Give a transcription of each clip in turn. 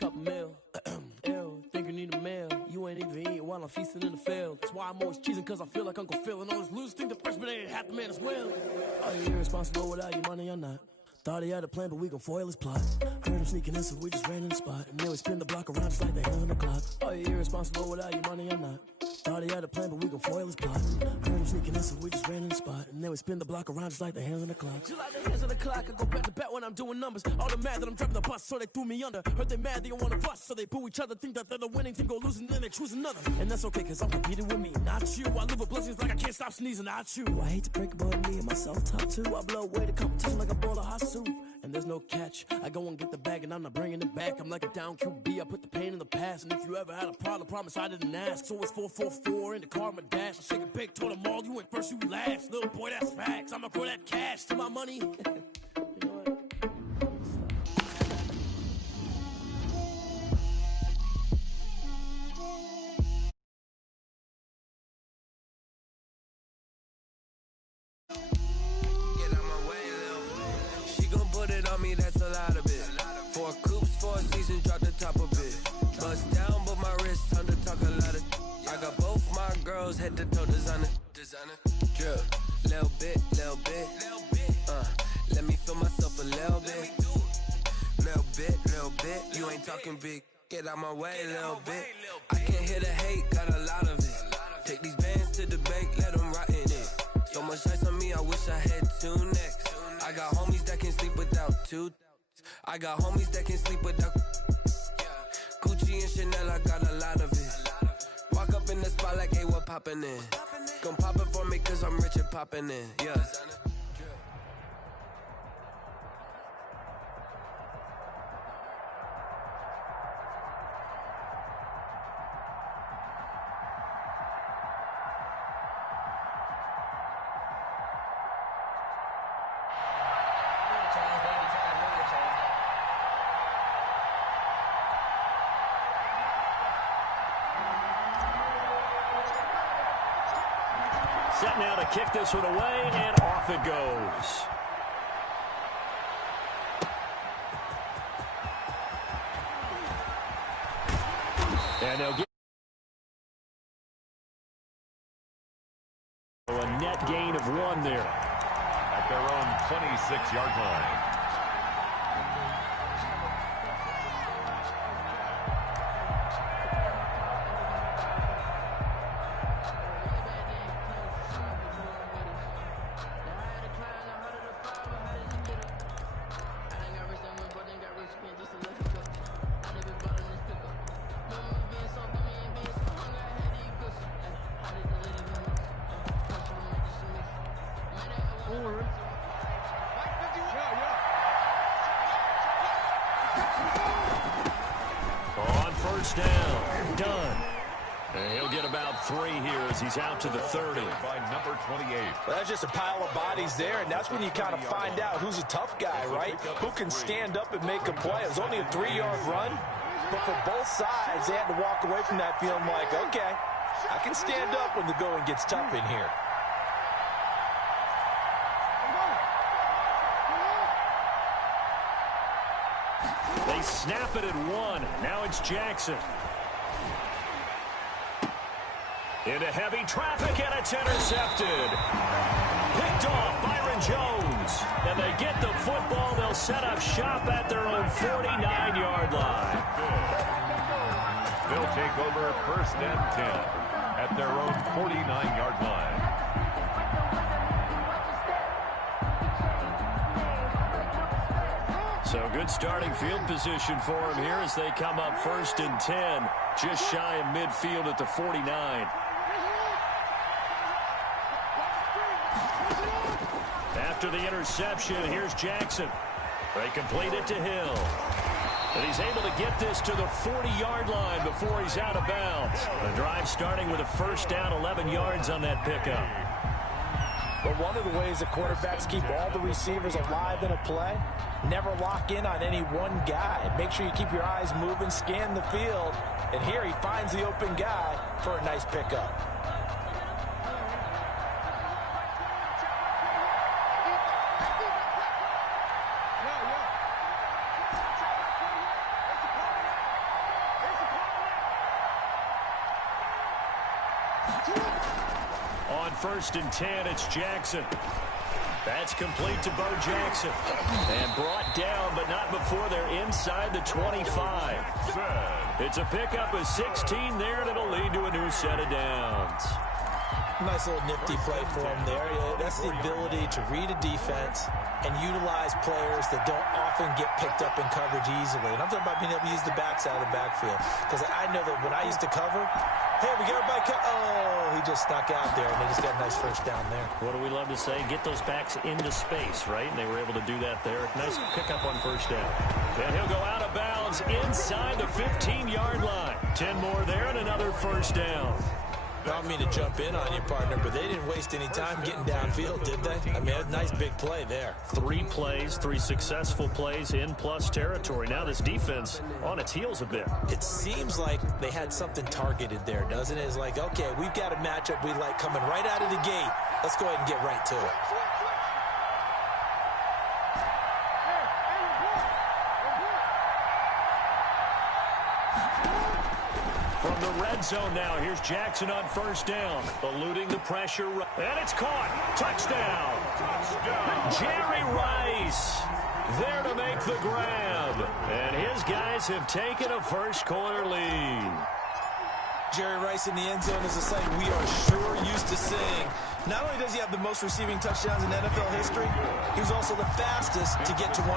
couple mil. Ew, think you need a meal. You ain't even eating while I'm feasting in the field. That's why I'm always cheesing, cause I feel like Uncle Phil. And all those losers think the freshman ain't half the man as well. Are you irresponsible without your money or not? Thought he had a plan, but we gon' foil his plot. Heard him sneaking in, so we just ran in the spot. And then we spin the block around just like the hands on the clock. Are you irresponsible without your money or not? Thought he had a plan, but we gon' foil his plot. Heard him sneaking in, so we just ran in the spot. And then we spin the block around just like the hands on the clock. Just like the hands on the clock, I go back to back when I'm doing numbers. All the mad that I'm driving the bus, so they threw me under. Heard they mad, they don't wanna bust, so they boo each other. Think that they're the winning team, go losing, then they choose another. And that's okay, cause I'm competing with me, not you. I live with blessings like I can't stop sneezing, not you. I hate to break about me and myself top two. I blow away the competition like a bowl of hot soup. And there's no catch. I go and get the bag and I'm not bringing it back. I'm like a down QB, I put the pain in the past. And if you ever had a problem, promise I didn't ask. So it's 444 in the car, my dash. I shake a big, told them all, you went first, you last. Little boy, that's facts. I'ma grow that cash to my money. You know what? That's a lot of it. 4 coops, 4 seasons, drop the top of it. Bust down, but my wrist, time to talk a lot of. I got both my girls head to toe designer. Drip, little bit. Let me feel myself a little bit. Little bit. You ain't talking big. Get out my way, little bit. I can't hear the hate, got a lot of it. Take these bands to the bank, let them rot in it. So much ice on me, I wish I had 2 necks. I got homies that can sleep without 2. I got homies that can sleep without Gucci and Chanel, I got a lot of it. Walk up in the spot like, hey, what poppin' in? Gon' pop it for me cause I'm rich and poppin' in, yeah. Set now to kick this one away, and off it goes. And they'll get a net gain of 1 there. At their own 26-yard line. On first down, done. And he'll get about 3 here as he's out to the 30. By number 28. Well, that's just a pile of bodies there, and that's when you kind of find out who's a tough guy, right? Who can stand up and make a play. It was only a 3-yard run, but for both sides, they had to walk away from that feeling like, okay, I can stand up when the going gets tough in here. They snap it at 1. Now it's Jackson. Into heavy traffic, and it's intercepted. Picked off Byron Jones. And they get the football. They'll set up shop at their own 49-yard line. They'll take over first and 10 at their own 49-yard line. So good starting field position for him here as they come up first and 10. Just shy of midfield at the 49. After the interception, here's Jackson. They complete it to Hill. And he's able to get this to the 40-yard line before he's out of bounds. The drive starting with a first down, 11 yards on that pickup. But one of the ways that quarterbacks keep all the receivers alive in a play, never lock in on any one guy. Make sure you keep your eyes moving, scan the field. And here he finds the open guy for a nice pickup. On 1st and 10, it's Jackson. That's complete to Bo Jackson. And brought down, but not before they're inside the 25. It's a pickup of 16 there, and it'll lead to a new set of downs. Nice little nifty play for him there. That's the ability to read a defense and utilize players that don't often get picked up in coverage easily. And I'm talking about being able to use the backside of the backfield. Because I know that when I used to cover, hey, we got everybody oh, he just snuck out there, and they just got a nice first down there. What do we love to say? Get those backs into space, right? And they were able to do that there. Nice pickup on 1st down. And he'll go out of bounds inside the 15-yard line. 10 more there and another 1st down. I don't mean to jump in on you, partner, but they didn't waste any time getting downfield, did they? I mean, a nice big play there. 3 plays, 3 successful plays in plus territory. Now this defense on its heels a bit. It seems like they had something targeted there, doesn't it? It's like, okay, we've got a matchup we like coming right out of the gate. Let's go ahead and get right to it. From the red zone now, here's Jackson on 1st down. Eluding the pressure, and it's caught. Touchdown. Jerry Rice there to make the grab. And his guys have taken a first-quarter lead. Jerry Rice in the end zone is a sight we are sure used to seeing. Not only does he have the most receiving touchdowns in NFL history, he was also the fastest to get to 100.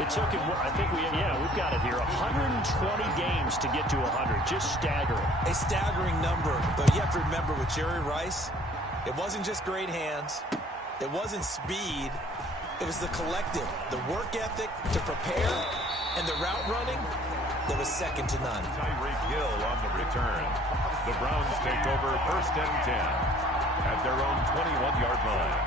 It took him, I think we've got it here, 120 games to get to 100. Just staggering. A staggering number, but you have to remember with Jerry Rice, it wasn't just great hands. It wasn't speed. It was the collective, the work ethic to prepare, and the route running that was second to none. Tyreek Hill on the return. The Browns take over 1st and 10 at their own 21-yard line.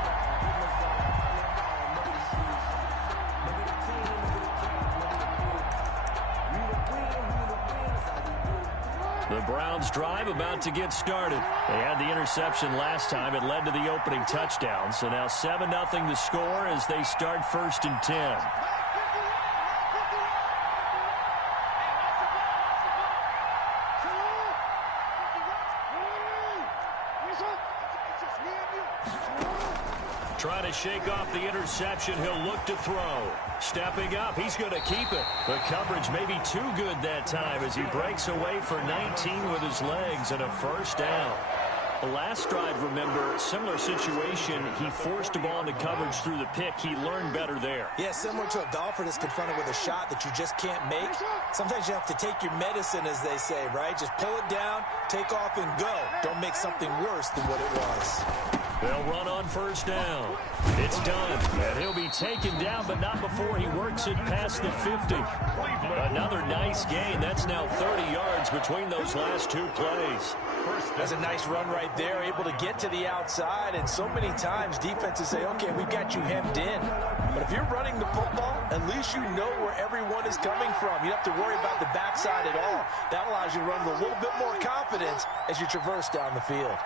The Browns drive about to get started. They had the interception last time. It led to the opening touchdown. So now 7-0 the score as they start 1st and 10. Trying to shake off the interception. He'll look to throw. Stepping up. He's going to keep it. The coverage may be too good that time as he breaks away for 19 with his legs and a 1st down. The last drive, remember, similar situation. He forced a ball into coverage through the pick. He learned better there. Yeah, similar to a golfer that's confronted with a shot that you just can't make. Sometimes you have to take your medicine, as they say, right? Just pull it down, take off, and go. Don't make something worse than what it was. They'll run on 1st down. It's done, and he'll be taken down, but not before he works it past the 50. Another nice gain. That's now 30 yards between those last 2 plays. That's a nice run right there, able to get to the outside, and so many times defenses say, okay, we've got you hemmed in. But if you're running the football, at least you know where everyone is coming from. You don't have to worry about the backside at all. That allows you to run with a little bit more confidence as you traverse down the field.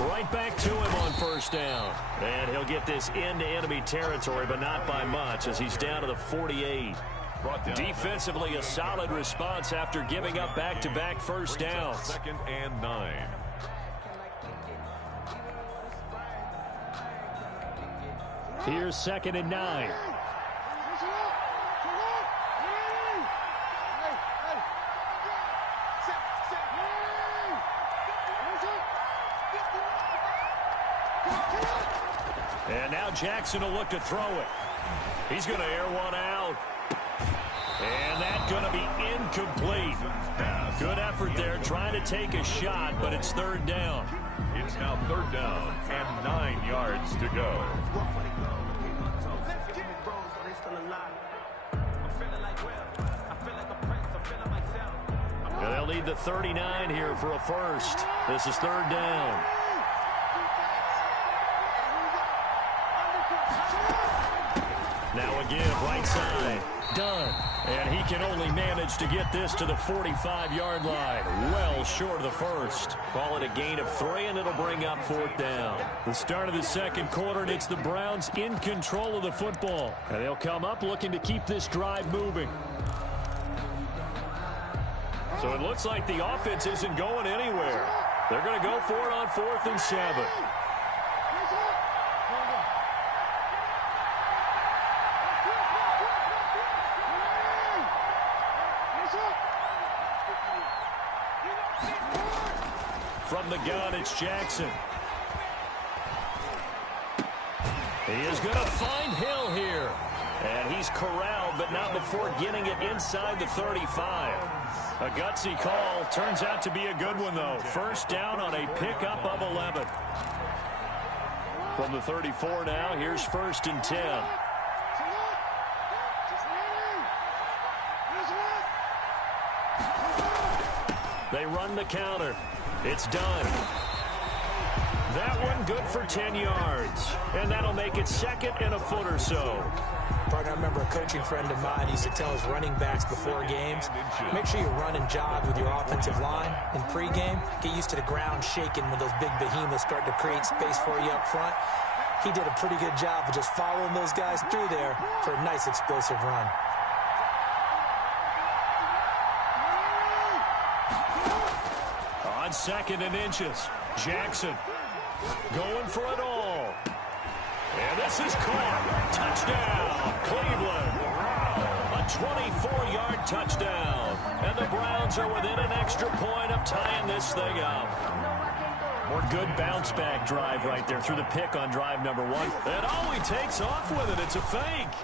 Right back to him on 1st down. And he'll get this into enemy territory, but not by much as he's down to the 48. Defensively, a solid response after giving up back-to-back 1st downs. 2nd and 9. Here's 2nd and 9. And now Jackson will look to throw it. He's going to air one out. And that's going to be incomplete. Good effort there trying to take a shot, but it's 3rd down. It's now 3rd down and 9 yards to go. And they'll need the 39 here for a first. This is 3rd down. Now again, right side. Done. And he can only manage to get this to the 45-yard line. Well short of the first. Call it a gain of 3, and it'll bring up 4th down. The start of the 2nd quarter, and it's the Browns in control of the football. And they'll come up looking to keep this drive moving. So it looks like the offense isn't going anywhere. They're going to go for it on 4th and 7. From the gun, it's Jackson. He is going to find Hill here. And he's corralled, but not before getting it inside the 35. A gutsy call. Turns out to be a good one, though. First down on a pickup of 11. From the 34 now, here's 1st and 10. They run the counter. It's done. That one good for 10 yards. And that'll make it 2nd and a foot or so. Partner, I remember a coaching friend of mine used to tell his running backs before games, make sure you run and jog with your offensive line in pregame. Get used to the ground shaking when those big behemoths start to create space for you up front. He did a pretty good job of just following those guys through there for a nice explosive run. On 2nd and inches, Jackson going for it all. And this is caught. Touchdown, Cleveland. A 24-yard touchdown. And the Browns are within an extra point of tying this thing up. More good bounce-back drive right there through the pick on drive number 1. And oh, he takes off with it. It's a fake.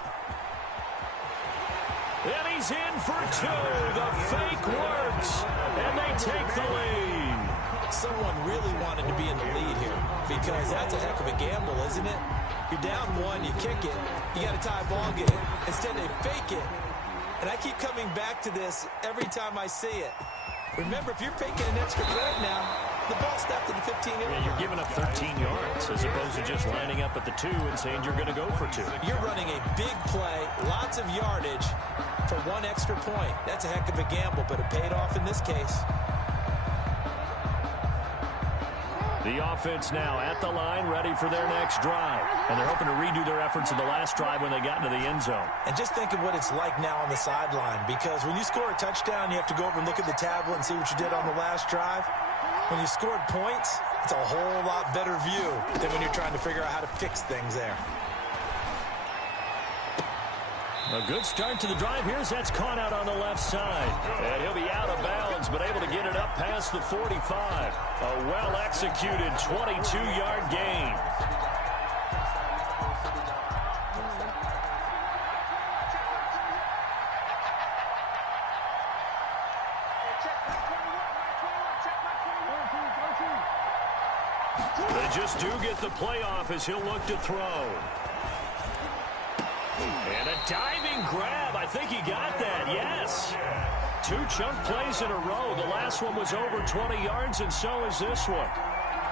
And he's in for 2. The fake works. And they take the lead. Someone really wanted to be in the lead here because that's a heck of a gamble, isn't it? You're down 1, you kick it, you got a tie ball game. Instead, they fake it. And I keep coming back to this every time I see it. Remember, if you're faking an extra point now, the ball snapped to the 15-yard line. Yeah, you're giving up 13 yards as opposed to just lining up at the 2 and saying you're going to go for 2. You're running a big play, lots of yardage for 1 extra point. That's a heck of a gamble, but it paid off in this case. The offense now at the line, ready for their next drive. And they're hoping to redo their efforts in the last drive when they got into the end zone. And just think of what it's like now on the sideline, because when you score a touchdown, you have to go over and look at the tablet and see what you did on the last drive. When you scored points, it's a whole lot better view than when you're trying to figure out how to fix things there. A good start to the drive. Here's that's caught out on the left side. And he'll be out of bounds, but able to get it up past the 45. A well-executed 22-yard gain. They just do get the playoff as he'll look to throw. And a diving grab. I think he got that, yes. 2 chunk plays in a row. The last one was over 20 yards, and so is this one.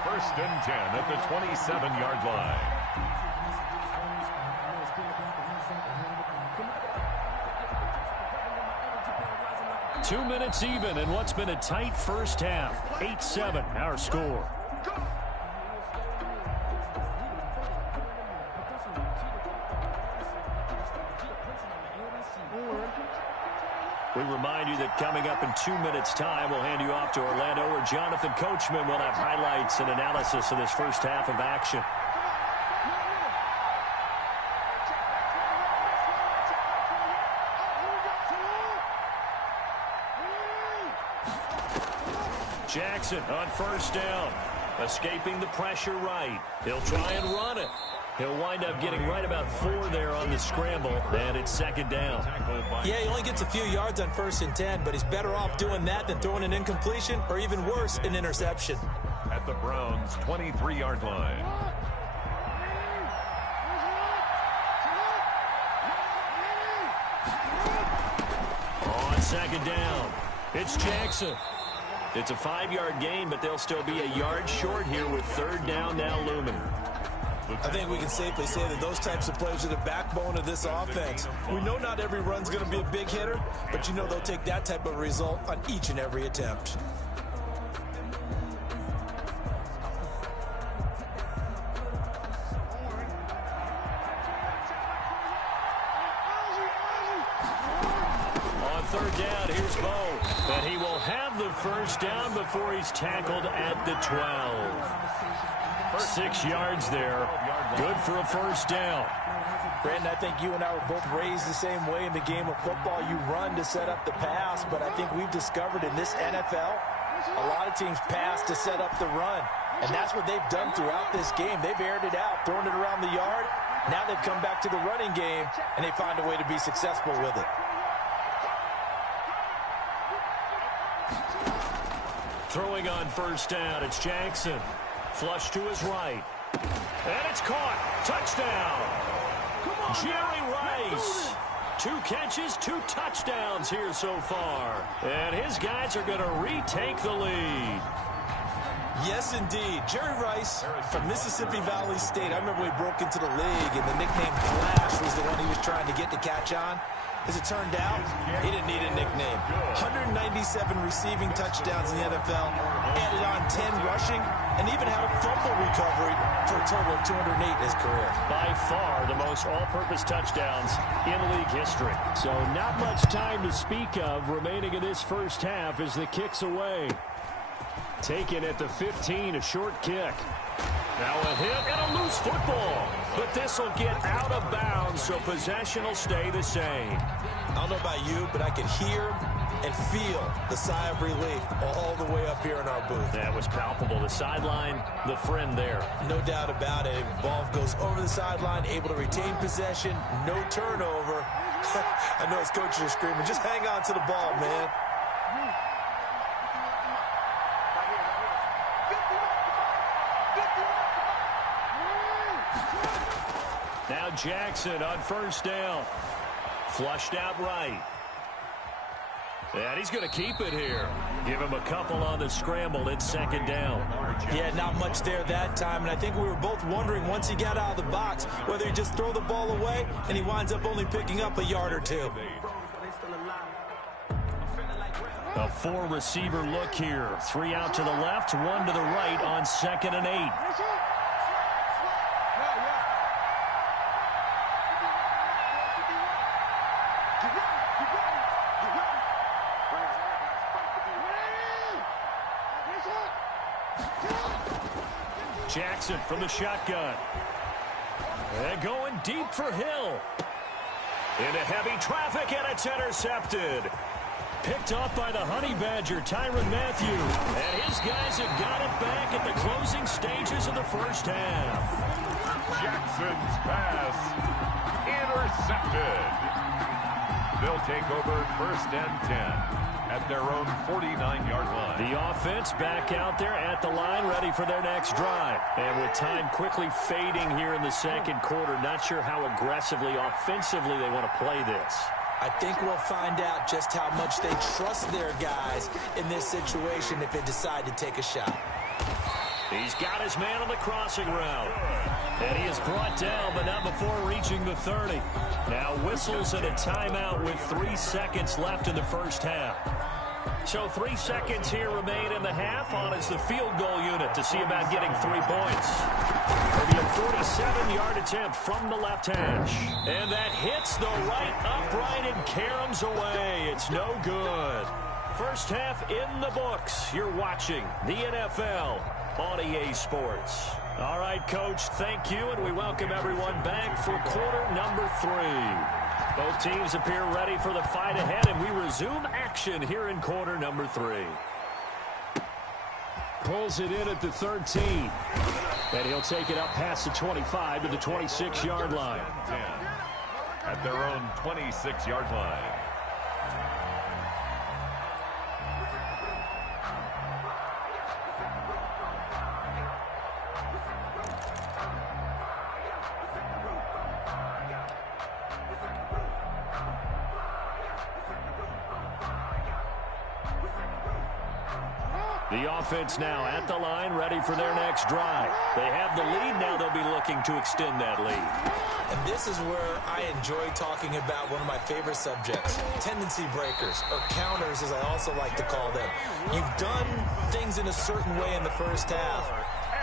1st and 10 at the 27-yard line. Two minutes even in what's been a tight first half. 8-7, our score. We remind you that coming up in 2 minutes' time, we'll hand you off to Orlando, where Jonathan Coachman will have highlights and analysis of this first half of action. Jackson on 1st down, escaping the pressure right. He'll try and run it. He'll wind up getting right about 4 there on the scramble, and it's 2nd down. Yeah, he only gets a few yards on 1st and 10, but he's better off doing that than throwing an incompletion, or even worse, an interception. At the Browns' 23-yard line. On 2nd down, it's Jackson. It's a 5-yard gain, but they'll still be a yard short here with 3rd down now looming. I think we can safely say that those types of plays are the backbone of this offense. We know not every run's going to be a big hitter, but you know they'll take that type of result on each and every attempt. On third down. Here's Bo. And he will have the first down before he's tackled at the 12. 6 yards there. Good for a first down. Brandon, I think you and I were both raised the same way in the game of football. You run to set up the pass, but I think we've discovered in this NFL, a lot of teams pass to set up the run. And that's what they've done throughout this game. They've aired it out, thrown it around the yard. Now they've come back to the running game, and they find a way to be successful with it. Throwing on first down, it's Jackson. Flush to his right. And it's caught. Touchdown. Jerry Rice. 2 catches, 2 touchdowns here so far. And his guys are going to retake the lead. Yes, indeed. Jerry Rice from Mississippi Valley State. I remember when he broke into the league, and the nickname Flash was the one he was trying to get to catch on. As it turned out, he didn't need a nickname. 197 receiving touchdowns in the NFL, added on 10 rushing, and even had a fumble recovery for a total of 208 in his career. By far the most all-purpose touchdowns in league history. So not much time to speak of remaining in this first half as the kick's away. Taken at the 15, a short kick. Now a hit and a loose football. But this will get out of bounds, so possession will stay the same. I don't know about you, but I can hear and feel the sigh of relief all the way up here in our booth. That was palpable. The sideline, the friend there. No doubt about it. Ball goes over the sideline, able to retain possession, no turnover. I know his coaches are screaming, just hang on to the ball, man. Now Jackson on first down. Flushed out right. And he's going to keep it here. Give him a couple on the scramble. It's second down. Yeah, not much there that time. And I think we were both wondering once he got out of the box whether he just throw the ball away and he winds up only picking up a yard or 2. A 4-receiver look here. 3 out to the left, 1 to the right on 2nd and 8. Jackson from the shotgun. And going deep for Hill. Into heavy traffic, and it's intercepted. Picked off by the Honey Badger, Tyrann Mathieu. And his guys have got it back at the closing stages of the first half. Jackson's pass intercepted. They'll take over 1st and 10 at their own 49-yard line. The offense back out there at the line, ready for their next drive. And with time quickly fading here in the second quarter, not sure how aggressively, offensively they want to play this. I think we'll find out just how much they trust their guys in this situation if they decide to take a shot. He's got his man on the crossing route. And he is brought down, but not before reaching the 30. Now whistles and a timeout with 3 seconds left in the first half. So 3 seconds here remain in the half. On is the field goal unit to see about getting 3 points. It'll be a 47-yard attempt from the left hash. And that hits the right upright and caroms away. It's no good. First half in the books. You're watching the NFL on EA Sports. All right, Coach, thank you, and we welcome everyone back for quarter number 3. Both teams appear ready for the fight ahead, and we resume action here in quarter number 3. Pulls it in at the 13. And he'll take it up past the 25 to the 26-yard line. 10 at their own 26-yard line. The offense now at the line, ready for their next drive. They have the lead. Now they'll be looking to extend that lead. And this is where I enjoy talking about one of my favorite subjects, tendency breakers, or counters as I also like to call them. You've done things in a certain way in the first half.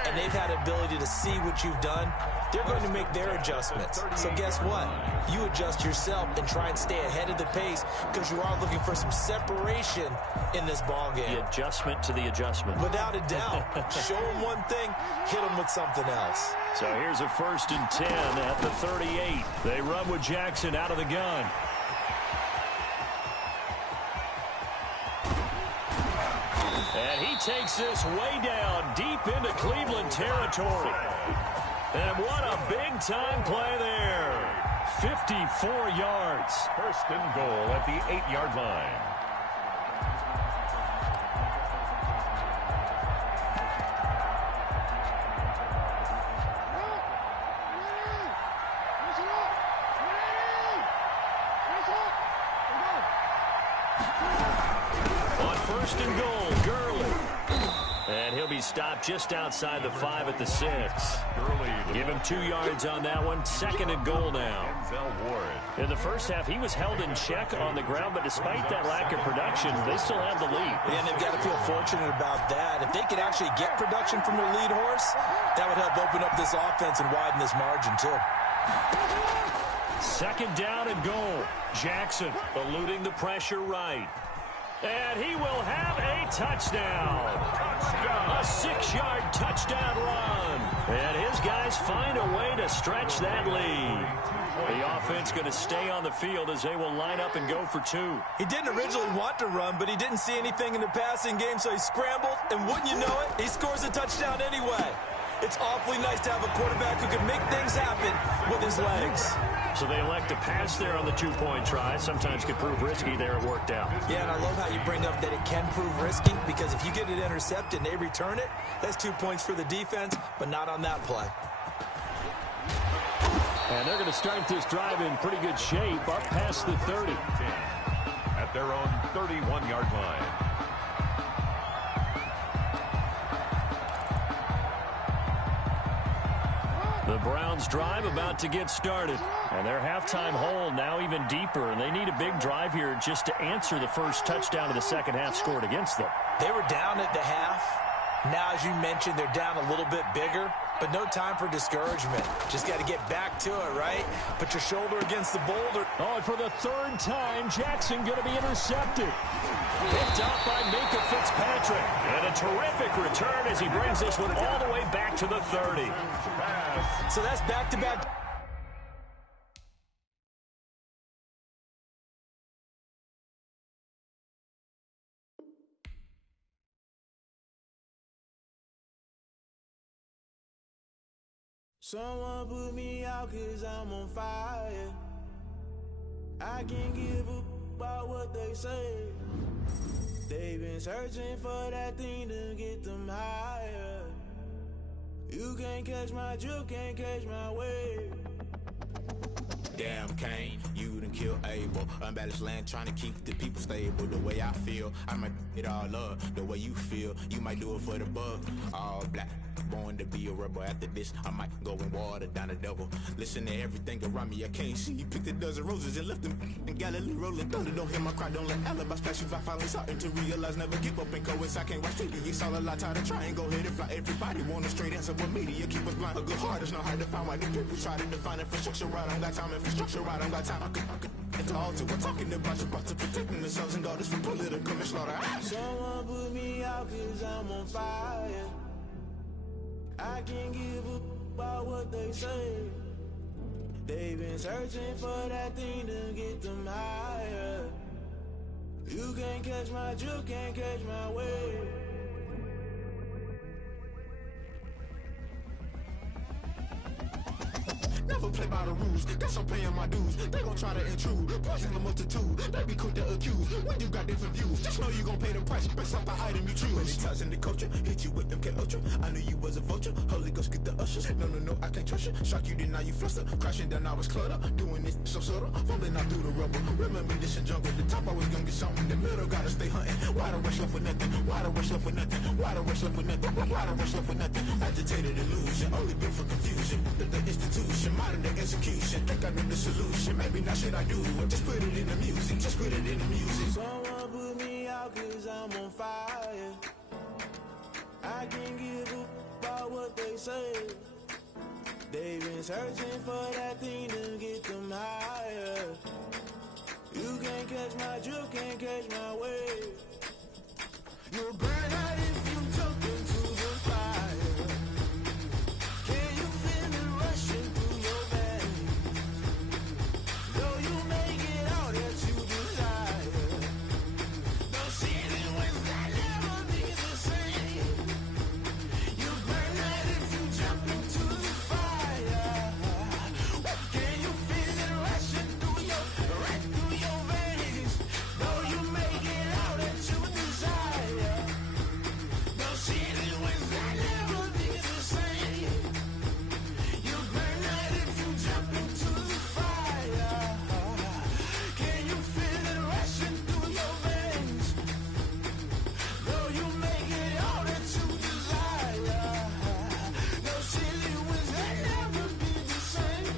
and they've had the ability to see what you've done, they're going to make their adjustments. So guess what? You adjust yourself and try and stay ahead of the pace because you are looking for some separation in this ball game. The adjustment to the adjustment. Without a doubt. Show them one thing, hit them with something else. So here's a 1st and 10 at the 38. They run with Jackson out of the gun. And he takes this way down deep into Cleveland territory. And what a big-time play there. 54 yards. 1st and goal at the 8-yard line. On 1st and goal, Gurley. And he'll be stopped just outside the 5 at the 6. Give him 2 yards on that one. 2nd and goal now. In the first half, he was held in check on the ground, but despite that lack of production, they still have the lead. And they've got to feel fortunate about that. If they could actually get production from their lead horse, that would help open up this offense and widen this margin, too. 2nd down and goal. Jackson eluding the pressure right. And he will have a touchdown. A 6-yard touchdown run. And his guys find a way to stretch that lead. The offense going to stay on the field as they will line up and go for 2. He didn't originally want to run, but he didn't see anything in the passing game, so he scrambled. And wouldn't you know it, he scores a touchdown anyway. It's awfully nice to have a quarterback who can make things happen with his legs. So they elect to pass there on the 2-point try. Sometimes can prove risky. There it worked out. Yeah, and I love how you bring up that it can prove risky because if you get it intercepted and they return it, that's 2 points for the defense, but not on that play. And they're going to start this drive in pretty good shape up past the 30. At their own 31-yard line. The Browns drive about to get started. And their halftime hole now even deeper. And they need a big drive here just to answer the first touchdown of the second half scored against them. They were down at the half. Now, as you mentioned, they're down a little bit bigger. But no time for discouragement. Just got to get back to it, right? Put your shoulder against the boulder. Oh, and for the 3rd time, Jackson going to be intercepted. Picked up by Minkah Fitzpatrick. And a terrific return as he brings this one all the way back to the 30. So that's back-to-back. Someone put me out 'cause I'm on fire. I can't give up about what they say. They've been searching for that thing to get them higher. You can't catch my drift, can't catch my wave. Damn, Kane, you done killed Abel. Unbalanced land, trying to keep the people stable. The way I feel, I might it all up. The way you feel, you might do it for the bug. All black, born to be a rebel. After this, I might go and water down the devil. Listen to everything around me, I can't see. You picked a dozen roses and left them in Galilee rolling thunder. Don't hear my cry, don't let alibis pass you. I finally starting to realize, never give up and coincide. Can't watch TV, it's all a lot. Tired of trying, go ahead and fly. Everybody want a straight answer with media, keep us blind. A good heart is not hard to find. Why the people try to define infrastructure right? I don't got time, infrastructure right, I don't got time. I could at the altar, we're talking about you, about to protecting the sons and daughters from political manslaughter. Someone put me out 'cause I'm on fire. I can't give up about what they say. They've been searching for that thing to get them higher. You can't catch my drift, can't catch my wave. Never play by the rules, guess I'm paying my dues. They gon' try to intrude, poison the multitude. They be quick to accuse, when you got different views. Just know you gon' pay the price, based off the item you choose. Many times in the culture, hit you with them K-Ultra. I knew you was a vulture, Holy Ghost get the ushers. No, I can't trust you. Shock you, then now you fluster. Crashing down, I was cluttered. Doing this so subtle, falling out through the rubble. Remember this in jungle, the top always gonna get something. The middle gotta stay hunting. Why the rush left for nothing? Why the rush left for nothing? Why the rush left for nothing? Why the rush left for nothing? Agitated illusion, only built for confusion. The institution, modern day execution. Think I know the solution. Maybe not shit I do. Just put it in the music. Just put it in the music. Someone put me out 'cause I'm on fire. I can't give up about what they say. They've been searching for that thing to get them higher. You can't catch my drift, can't catch my wave. You'll burn out if you jump into the fire. Can you feel it rushing through your veins? Though you make it all that you desire. No ceiling wins that never be the same. You burn out if you jump into the fire. Can you feel it rushing through your veins? Though you make it all that you desire. No ceiling wins that never be the same. You burn out if you jump into the fire. Can you feel it rushing through your veins? Though you make it all that you desire. No ceiling wins that never be the same.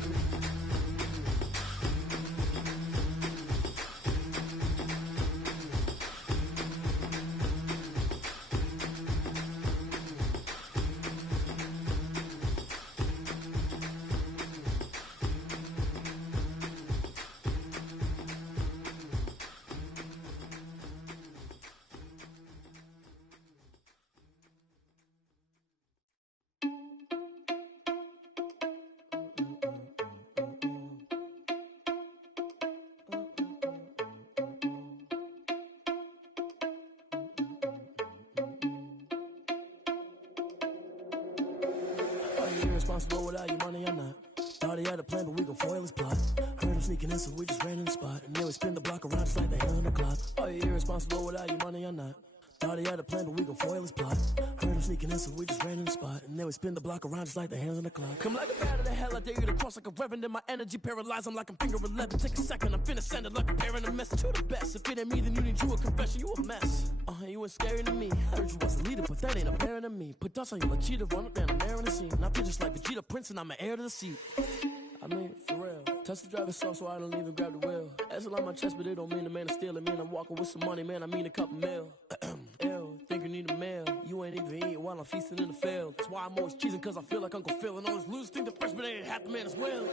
Are you irresponsible without your money or not? Thought he had a plan, but we gon' foil his plot. Heard him sneaking in, so we just ran in the spot. And then we spin the block around just like the hell on the clock. Are you irresponsible without your money or not? Thought he had a plan, but we gon' foil his plot. Heard him sneaking in, so we just ran in the spot. And then we spin the block around just like the hands on the clock. Come like a bat of the hell, I dare you to cross like a reverend. In my energy paralyzed, I'm like I'm finger 11. Take a second, I'm finna send it like I'm bearing a message to the best. If it ain't me, then you need you a confession, you a mess. You ain't scary to me. Heard you was a leader, but that ain't apparent to me. Put dust on you like cheetah, run up down the air in the scene. Now I just like Vegeta Prince, and I'm an heir to the seat. I mean, for real. Touch the driver's soft, so I don't even grab the wheel. That's on my chest, but it don't mean the man is stealing. Man, I'm walking with some money, man, I mean a couple mil. Ew, think you need a meal. You ain't even eating while I'm feasting in the field. That's why I'm always cheesing, cause I feel like Uncle Phil. And all those losers think the freshman ain't half the man as well.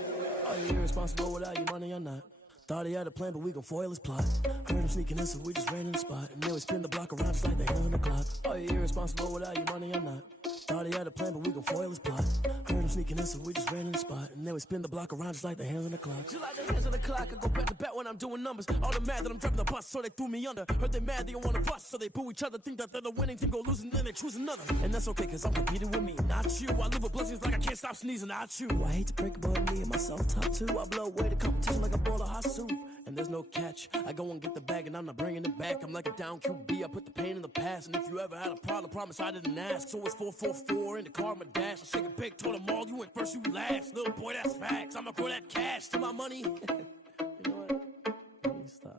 Are you irresponsible without your money or not? Thought he had a plan, but we gon' foil his plot. Heard him sneaking in, so we just ran in the spot. And then we spin the block around just like the hell on the clock. Are you irresponsible without your money or not? Thought he had a plan, but we gon' foil his plot. Heard him sneaking in, so we just ran in the spot. And then we spin the block around just like the hands on the clock. Just like the hands on the clock, I go back to back when I'm doing numbers. All the mad that I'm driving the bus, so they threw me under. Heard they mad, they don't wanna bust, so they boo each other. Think that they're the winning team, go losing, then they choose another. And that's okay, cause I'm competing with me, not you. I live with blessings like I can't stop sneezing, not you. I hate to break it, but me and myself top two. I blow away the competition like a bowl of hot soup. And there's no catch. I go and get the bag and I'm not bringing it back. I'm like a down QB, I put the pain in the past. And if you ever had a problem, promise I didn't ask. So it's 444 in the car, my dash. I shake a big, told them all, you went first, you last. Little boy, that's facts. I'ma grow that cash to my money. You know what? Let me stop.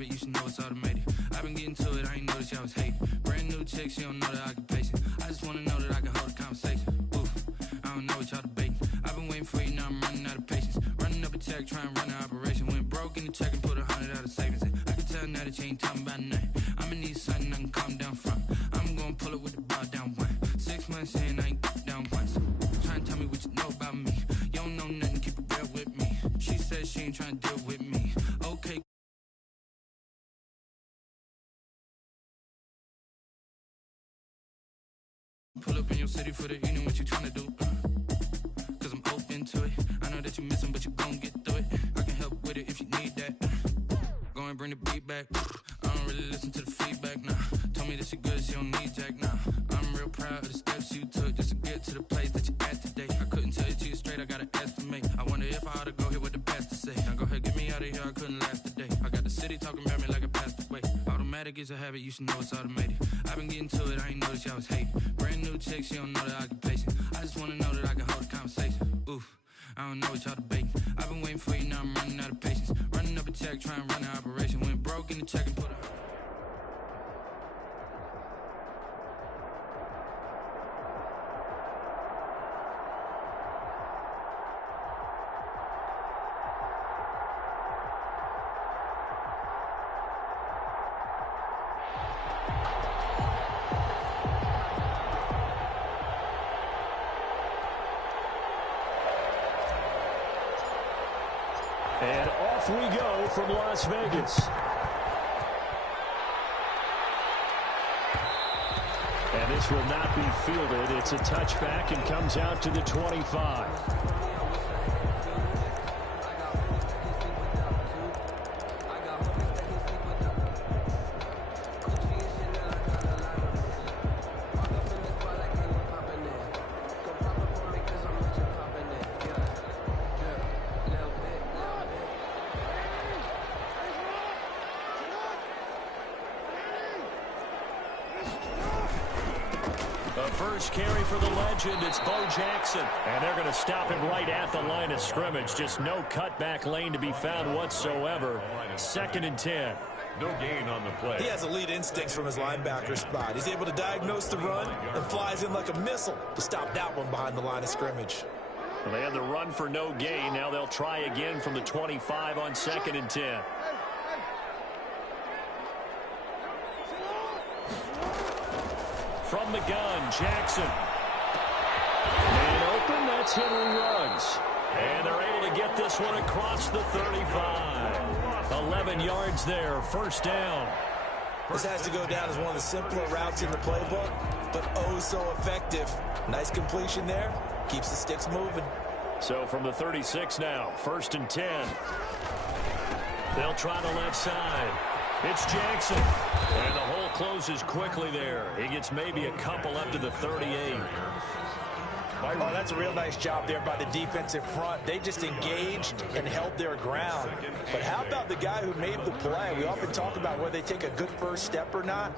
You should know it's automated. I've been getting to it, I ain't noticed y'all was hating. Brand new chick, she don't know the occupation. I just wanna know that I can hold a conversation. Oof, I don't know what y'all debating. I've been waiting for you, now I'm running out of patience. Running up a check, trying to run an operation. Went broke in the check and put 100 out of savings in. I can tell now that you ain't talking about nothing. I'ma need something I can calm down from. I'm gonna pull it with the bar down one. 6 months in, I ain't down once. Trying to tell me what you know about me. You don't know nothing, keep it real with me. She said she ain't trying to deal with me. Okay. Pull up in your city for the evening, what you tryna do? Cause I'm open to it. I know that you missing, but you gon' get through it. I can help with it if you need that. Go and bring the beat back. I don't really listen to the feedback, nah. Told me that she good, she don't need jack, nah. I'm real proud of the steps you took just to get to the place that you at today. I couldn't tell you to you straight, I gotta estimate. I wonder if I ought to go here with the best to say. Now go ahead, get me out of here, I couldn't last a day. I got the city talking about me like I passed away. Automatic is a habit, you should know it's automated. I've been getting to it, I ain't noticed y'all was hating. Brand new chick, she don't know the occupation. I just wanna know that I can hold a conversation. Oof, I don't know what y'all debating. I've been waiting for you, now I'm running out of patience. Running up a check, trying to run an operation. Went broke in the check and put a... from Las Vegas. And this will not be fielded. It's a touchback and comes out to the 25. First carry for the legend, it's Bo Jackson. And they're going to stop him right at the line of scrimmage. Just no cutback lane to be found whatsoever. 2nd and 10. No gain on the play. He has elite instincts from his linebacker spot. He's able to diagnose the run and flies in like a missile to stop that one behind the line of scrimmage. Well, they had the run for no gain. Now they'll try again from the 25 on 2nd and 10. From the gun, Jackson. And open, that's Henry Ruggs. And they're able to get this one across the 35. 11 yards there, 1st down. This has to go down as one of the simpler routes in the playbook, but oh so effective. Nice completion there. Keeps the sticks moving. So from the 36 now, 1st and 10. They'll try the left side. It's Jackson. And the hole closes quickly there. He gets maybe a couple up to the 38. Oh, that's a real nice job there by the defensive front. They just engaged and held their ground. But how about the guy who made the play? We often talk about whether they take a good first step or not.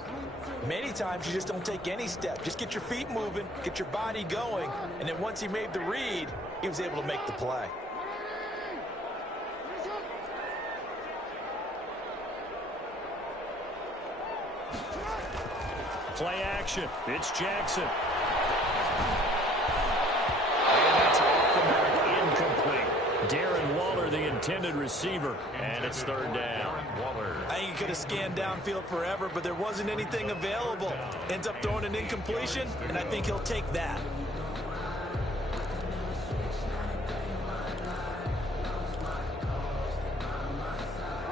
Many times you just don't take any step. Just get your feet moving, get your body going, and then once he made the read, he was able to make the play. Play action. It's Jackson. And that's off the mark, incomplete. Darren Waller, the intended receiver, and it's 3rd down. Waller. I think he could have scanned downfield forever, but there wasn't anything available. Ends up throwing an incompletion, and I think he'll take that.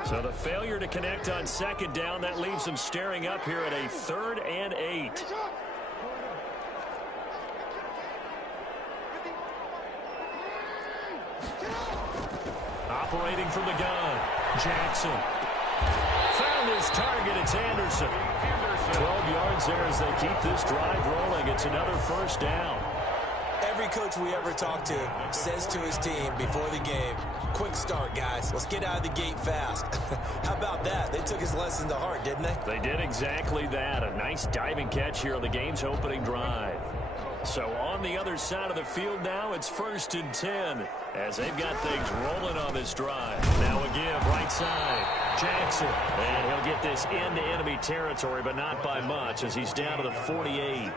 So the failure to connect on 2nd down, that leaves them staring up here at a 3rd and 8. Operating from the gun, Jackson. Found his target, it's Anderson. 12 yards there as they keep this drive rolling. It's another 1st down. Every coach we ever talk to says to his team before the game, quick start, guys. Let's get out of the gate fast. How about that? They took his lesson to heart, didn't they? They did exactly that. A nice diving catch here on the game's opening drive. So on the other side of the field now, it's 1st and 10 as they've got things rolling on this drive. Now again, right side, Jackson. And he'll get this into enemy territory, but not by much as he's down to the 48.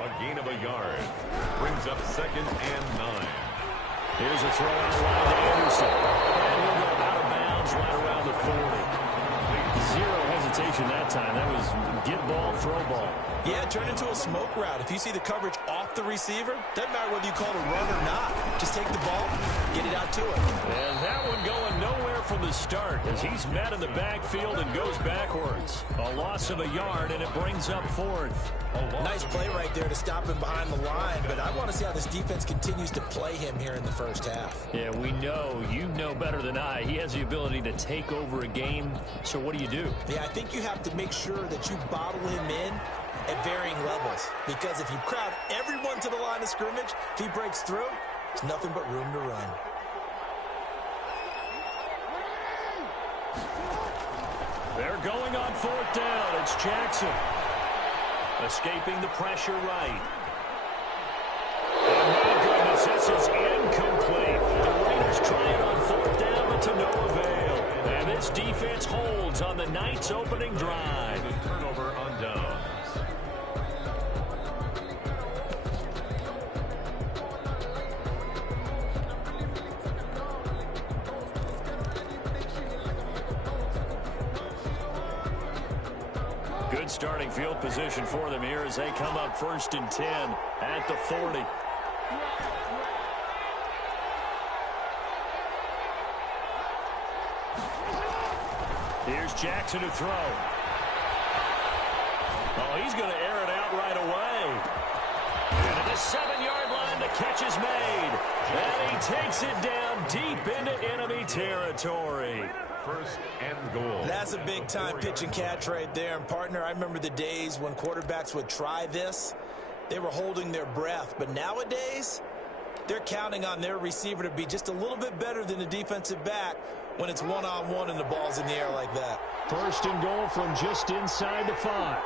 A gain of a yard. Brings up 2nd and 9. Here's a throw out wide to Anderson. And he'll go out of bounds right around the 40. Zero hesitation that time. That was get ball, throw ball. Yeah, turn into a smoke route. If you see the coverage off the receiver, doesn't matter whether you call it a run or not. Just take the ball, get it out to him. And that one going nowhere from the start as he's met in the backfield and goes backwards. A loss of a yard, and it brings up 4th. Nice play right there to stop him behind the line, but I want to see how this defense continues to play him here in the 1st half. Yeah, we know. You know better than I. He has the ability to take over a game, so what do you do? Yeah, I think you have to make sure that you bottle him in at varying levels, because if you crowd everyone to the line of scrimmage, if he breaks through, there's nothing but room to run. They're going on 4th down. It's Jackson. Escaping the pressure right. And my goodness, this is incomplete. The Raiders try it on 4th down, but to no avail. And this defense holds on the night's opening drive. Turnover on downs. Good starting field position for them here as they come up 1st and 10 at the 40. Jackson to throw. Oh, he's going to air it out right away. And at the 7-yard line, the catch is made. And he takes it down deep into enemy territory. First and goal. That's a big-time pitch and catch right there. And, partner, I remember the days when quarterbacks would try this. They were holding their breath. But nowadays, they're counting on their receiver to be just a little bit better than the defensive back when it's one-on-one and the ball's in the air like that. First and goal from just inside the 5.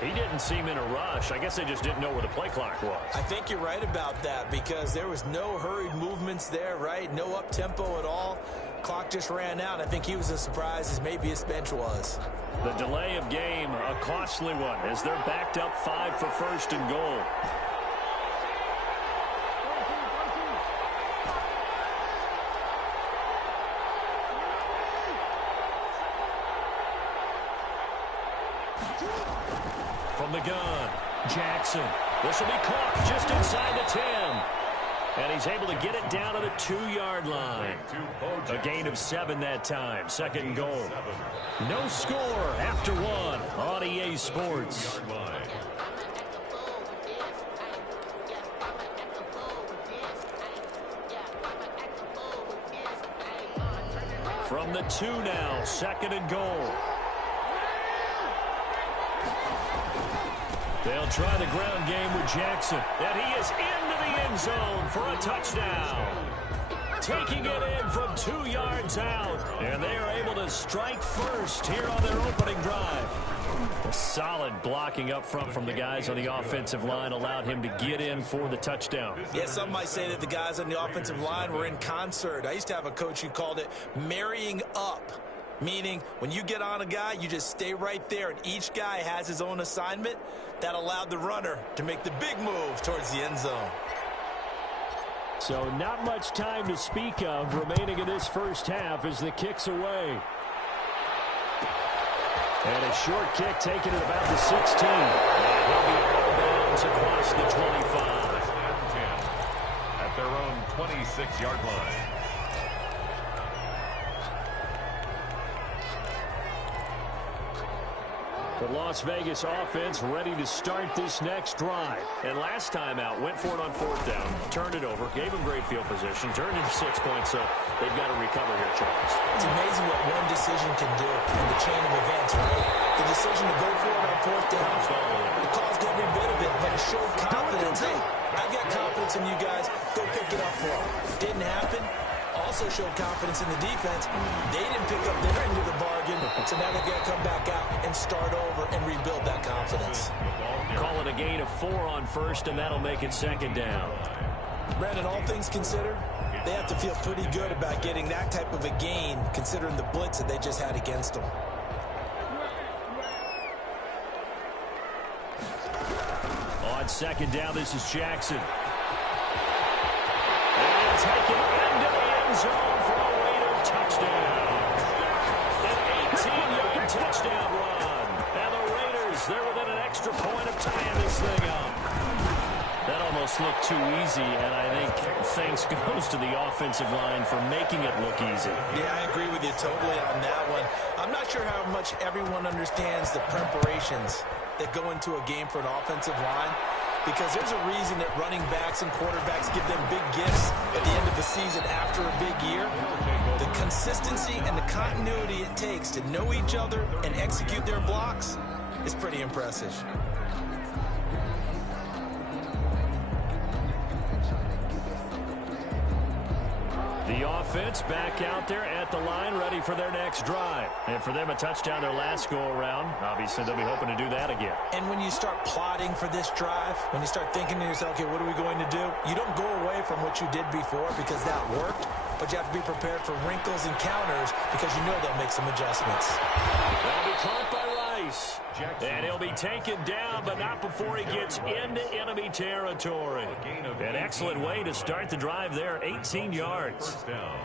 He didn't seem in a rush. I guess they just didn't know where the play clock was. I think you're right about that because there was no hurried movements there, right? No up-tempo at all. Clock just ran out. I think he was as surprised as maybe his bench was. The delay of game, a costly one, as they're backed up 5 for first and goal. From the gun, Jackson. This will be caught just inside the 10. And he's able to get it down to the 2-yard line. A gain of 7 that time. Second and goal. No score after 1 on EA Sports. From the 2 now, second and goal. They'll try the ground game with Jackson. And he is into the end zone for a touchdown. Taking it in from 2 yards out. And they are able to strike first here on their opening drive. A solid blocking up front from the guys on the offensive line allowed him to get in for the touchdown. Yeah, some might say that the guys on the offensive line were in concert. I used to have a coach who called it marrying up. Meaning, when you get on a guy, you just stay right there, and each guy has his own assignment. That allowed the runner to make the big move towards the end zone. So not much time to speak of remaining in this first half as the kick's away. And a short kick taken at about the 16. And he'll be out of bounds across the 25. At their own 26-yard line. The Las Vegas offense ready to start this next drive. And last time out, went for it on 4th down, turned it over, gave them great field position, turned into 6 points, so they've got to recover here, Charles. It's amazing what one decision can do in the chain of events, right? The decision to go for it on 4th down, it caused every bit of it, but it showed confidence. Hey, I've got confidence in you guys. Go pick it up for them. Didn't happen. Also showed confidence in the defense. They didn't pick up their end of the bargain, so now they've got to come back out and start over and rebuild that confidence. Call it a gain of 4 on first, and that'll make it second down. Brandon, all things considered, they have to feel pretty good about getting that type of a gain, considering the blitz that they just had against them. On second down, this is Jackson. And taken into the end zone for a Raider touchdown. An 18-yard touchdown run. And the Raiders, they're within an extra point of tying this thing up. That almost looked too easy, and I think thanks goes to the offensive line for making it look easy. Yeah, I agree with you totally on that one. I'm not sure how much everyone understands the preparations that go into a game for an offensive line, because there's a reason that running backs and quarterbacks give them big gifts at the end of the season after a big year. The consistency and the continuity it takes to know each other and execute their blocks is pretty impressive. The offense back out there at the line, ready for their next drive. And for them, a touchdown their last go-around. Obviously, they'll be hoping to do that again. And when you start plotting for this drive, when you start thinking to yourself, okay, what are we going to do? You don't go away from what you did before because that worked, but you have to be prepared for wrinkles and counters because you know they'll make some adjustments. That'll be caught by Rice. And he'll be taken down, but not before he gets into enemy territory. An excellent way to start the drive there, 18 yards. First down.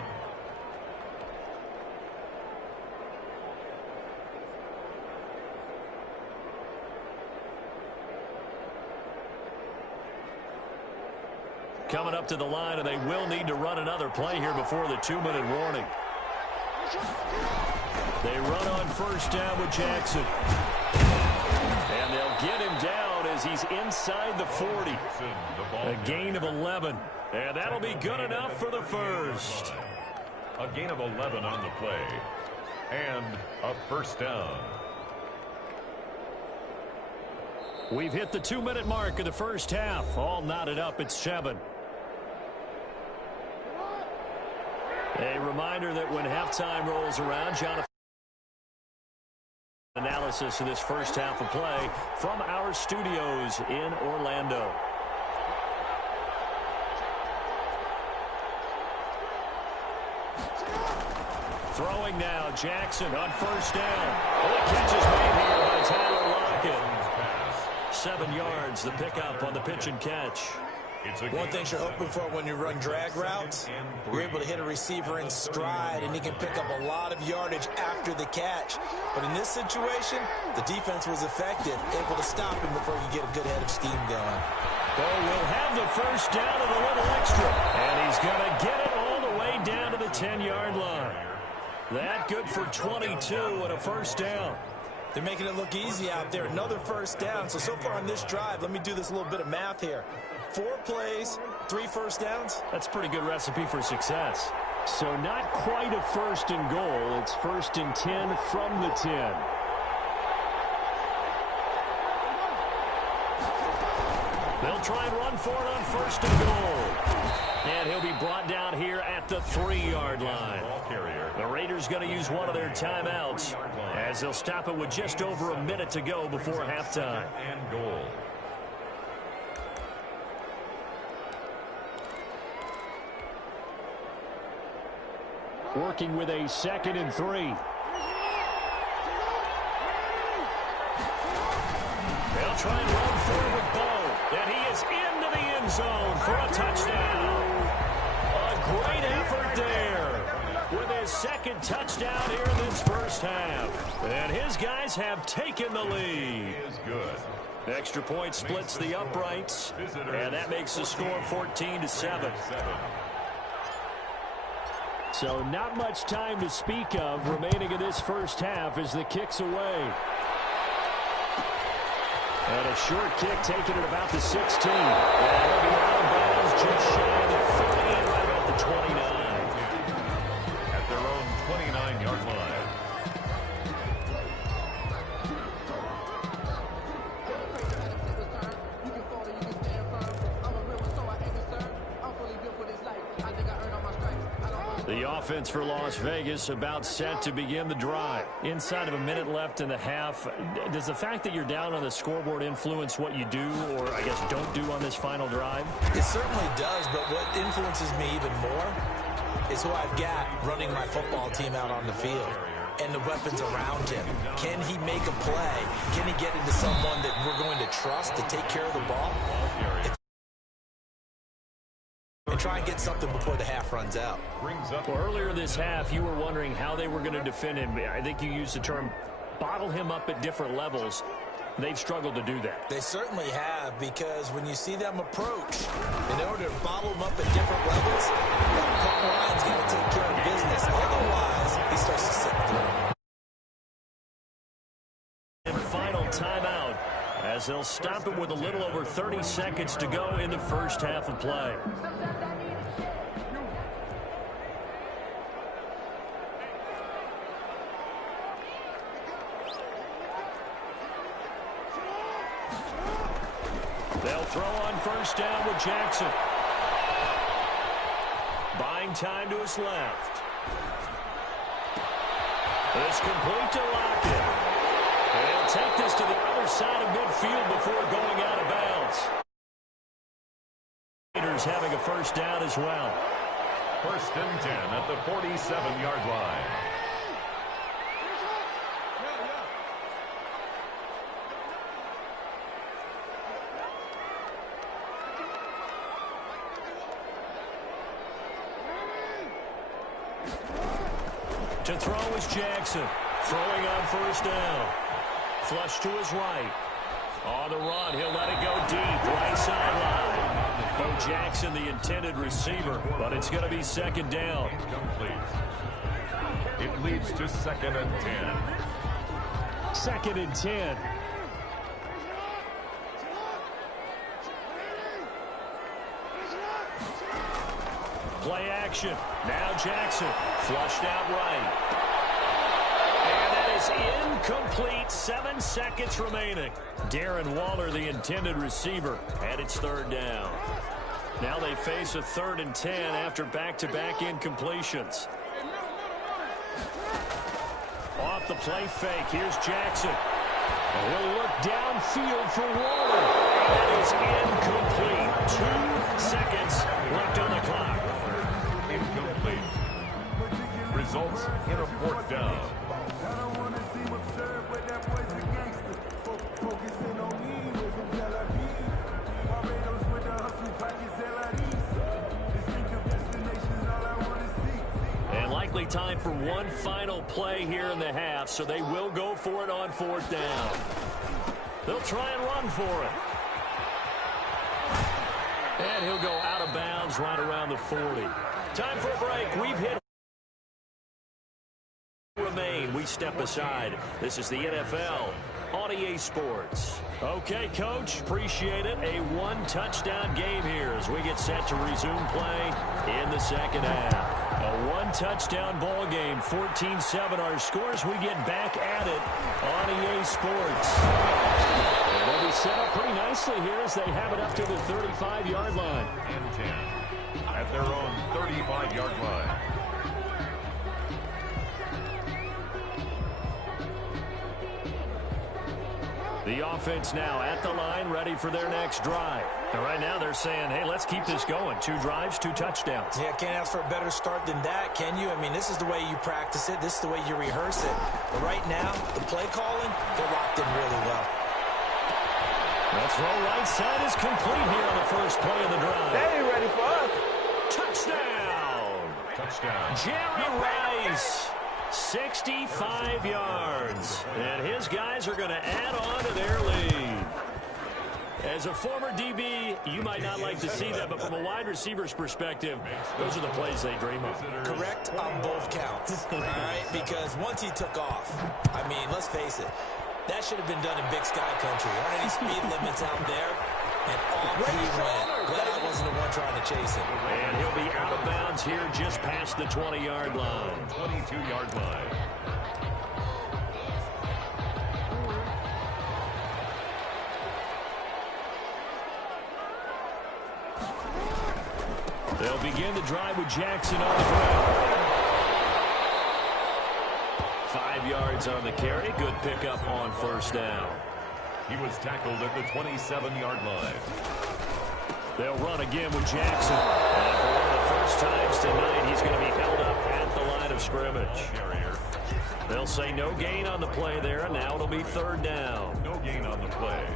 coming up to the line, and they will need to run another play here before the 2-minute warning. They run on first down with Jackson. And they'll get him down as he's inside the 40. A gain of 11. And that'll be good enough for the first. A gain of 11 on the play. And a first down. We've hit the 2-minute mark of the first half. All knotted up at 7. A reminder that when halftime rolls around, Jonathan, analysis of this first half of play from our studios in Orlando. Throwing now, Jackson on first down. The catch is made here by Tyler Lockett. 7 yards, the pickup on the pitch and catch. One thing you're hoping for when you run drag routes, you're able to hit a receiver in stride, and he can pick up a lot of yardage after the catch. But in this situation, the defense was effective, able to stop him before he could get a good head of steam going. Bo will have the first down and a little extra. And he's going to get it all the way down to the 10-yard line. That good for 22 and a first down. They're making it look easy out there. Another first down. So far on this drive, let me do this little bit of math here. 4 plays, 3 first downs. That's a pretty good recipe for success. So not quite a first and goal. It's first and 10 from the 10. They'll try and run for it on first and goal. And he'll be brought down here at the 3-yard line. The Raiders going to use one of their timeouts as they'll stop it with just over a minute to go before halftime. And goal. Working with a 2nd and 3. They'll try and run forward with Bo. And he is into the end zone for a touchdown. A great effort there with his 2nd touchdown here in this first half. And his guys have taken the lead. Is good. The extra point splits the uprights. And that makes the score 14-7. So not much time to speak of remaining in this first half as the kick's away. And a short kick taken at about the 16. And he'll be out of bounds just shy of the 30 and right about the 29. At their own 29-yard line. The offense for Las Vegas about set to begin the drive. Inside of a minute left in the half, does the fact that you're down on the scoreboard influence what you do or, I guess, don't do on this final drive? It certainly does, but what influences me even more is who I've got running my football team out on the field and the weapons around him. Can he make a play? Can he get into someone that we're going to trust to take care of the ball? And try and get something before the half runs out. Well, earlier this half, you were wondering how they were going to defend him. I think you used the term bottle him up at different levels. They've struggled to do that. They certainly have, because when you see them approach, in order to bottle them up at different levels, that front line's got to take care of business. Otherwise, he starts to slip through. And final timeout as they'll stop it with a little over 30 seconds to go in the first half of play. They'll throw on first down with Jackson. Buying time to his left. It's complete to Lockett. And he'll take this to the other side of midfield before going out of bounds. Raiders having a first down as well. First and 10 at the 47-yard line. To throw is Jackson. Throwing on first down. Flush to his right. On the run, he'll let it go deep. Right sideline. Jackson, the intended receiver, but it's going to be second down. Incomplete. It leads to 2nd and 10. 2nd and 10. Play action. Now Jackson. Flushed out right. And that is incomplete. 7 seconds remaining. Darren Waller, the intended receiver, and it's 3rd down. Now they face a 3rd and 10 after back-to-back incompletions. Off the play fake. Here's Jackson. And he'll look downfield for Waller. That is incomplete. 2 seconds left on the clock. Incomplete. Results in a 4th down. And likely time for one final play here in the half, so they will go for it on 4th down. They'll try and run for it. And he'll go out of bounds right around the 40. Time for a break. We've hit remain. We step aside. This is the NFL on EA Sports. Okay, Coach, appreciate it. A 1-touchdown game here as we get set to resume play in the second half. A 1-touchdown ball game, 14-7 our scores. We get back at it on EA Sports. And they'll be set up pretty nicely here as they have it up to the 35-yard line. And 10 at their own 35-yard line. The offense now at the line, ready for their next drive. And right now they're saying, hey, let's keep this going. 2 drives, 2 touchdowns. Yeah, can't ask for a better start than that, can you? I mean, this is the way you practice it. This is the way you rehearse it. But right now, the play calling, they're locked in really well. That throw right side is complete here on the first play of the drive. They ain't ready for us. Touchdown! Touchdown. Jerry Rice. 65 yards. And his guys are going to add on to their lead. As a former DB, you might not like to see that, but from a wide receiver's perspective, those are the plays they dream of. Correct on both counts, all right? Because once he took off, I mean, let's face it, that should have been done in Big Sky Country. Aren't any speed limits out there? And off he went. Glad I wasn't the one trying to chase him. And he'll be out of bounds here just past the 20-yard line. 22-yard line. They'll begin the drive with Jackson on the ground. 5 yards on the carry. Good pickup on 1st down. He was tackled at the 27-yard line. They'll run again with Jackson. And for one of the first times tonight, he's going to be held up at the line of scrimmage. They'll say no gain on the play there, and now it'll be 3rd down. No gain on the play.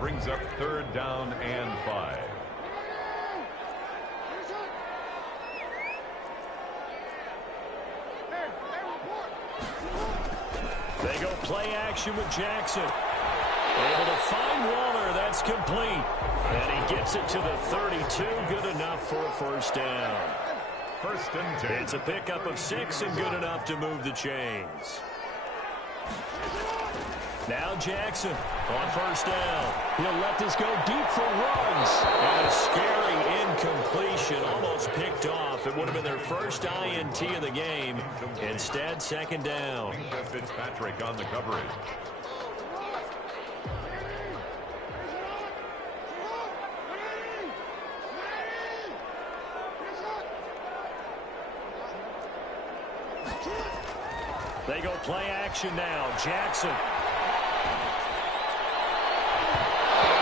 Brings up 3rd down and 5. They go play action with Jackson. Able to find Waller. That's complete. And he gets it to the 32. Good enough for a 1st down. 1st and 10. It's a pickup of 6 and good enough to move the chains. Now Jackson on 1st down. He'll let this go deep for runs. And a scary incompletion, almost picked off. It would have been their first INT of the game. Instead, 2nd down. Fitzpatrick on the coverage. They go play action now. Jackson.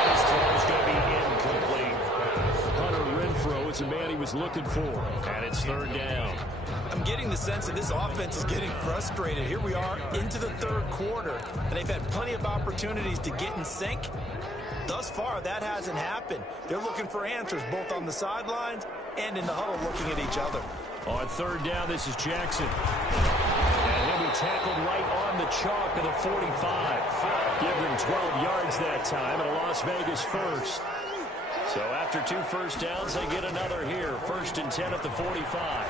His throw's going to be incomplete. Hunter Renfrow is the man he was looking for. And it's 3rd down. I'm getting the sense that this offense is getting frustrated. Here we are into the 3rd quarter, and they've had plenty of opportunities to get in sync. Thus far, that hasn't happened. They're looking for answers both on the sidelines and in the huddle looking at each other. On 3rd down, this is Jackson. And he'll be tackled right on the chalk of the 45. Give them 12 yards that time, and a Las Vegas first. So after 2 first downs, they get another here. 1st and 10 at the 45.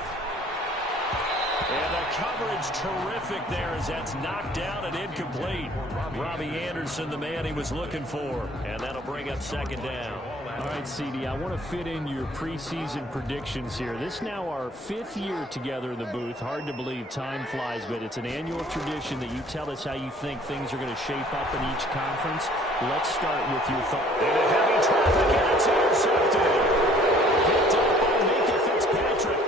And the coverage terrific there as that's knocked down and incomplete. Robbie Anderson, the man he was looking for. And that'll bring up 2nd down. All right, CD, I want to fit in your preseason predictions here. This is now our 5th year together in the booth. Hard to believe time flies, but it's an annual tradition that you tell us how you think things are going to shape up in each conference. Let's start with your thoughts. Into heavy traffic, and it's intercepted. Picked up by Minkah Fitzpatrick.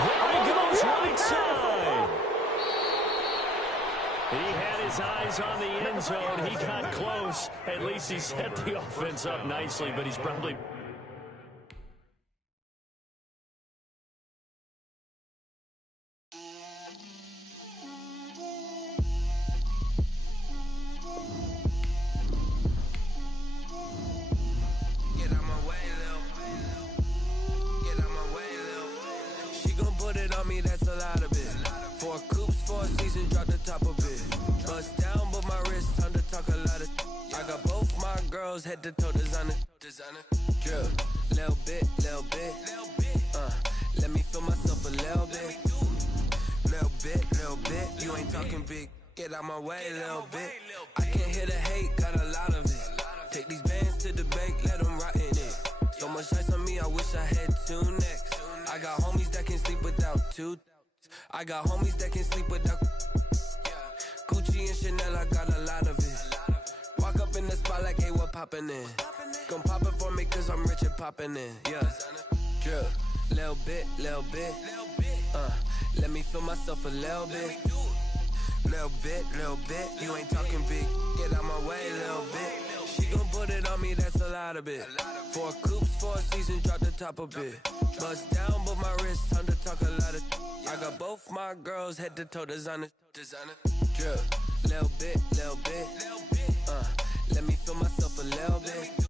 There he goes, right side. He had his eyes on the end zone. He got close. At least he set the offense up nicely, but he's probably... Get out my way, Lil. Get out my way, Lil. She gon' put it on me, that's a lot of it. 4 coops, 4 seasons, drop the top of it. Bust down, but my wrist, time to talk a lot of. I got both my girls head to toe designer. Drill, little bit, little bit. Let me feel myself a little bit. Little bit. You ain't talking big. Get out my way, little bit. I can't hear the hate, got a lot of it. Take these bands to the bank, let them rot in it. So much ice on me, I wish I had 2 necks. I got homies that can sleep without 2. I got homies that can sleep without Gucci and Chanel, I got a lot of it. Walk up in the spot like, hey, what poppin' in? Gon' pop it for me cause I'm rich and poppin' in. Yeah, drill, little bit. Let me feel myself a little bit. Little bit. You ain't talking big. Get out my way, little bit. She gon' put it on me, that's a lot of it. 4 coops, 4 seasons, drop the top of it. Bust down, but my wrist, time to talk a lot of. I got both my girls head to toe designer. Drill, little bit. Let me feel myself a little bit.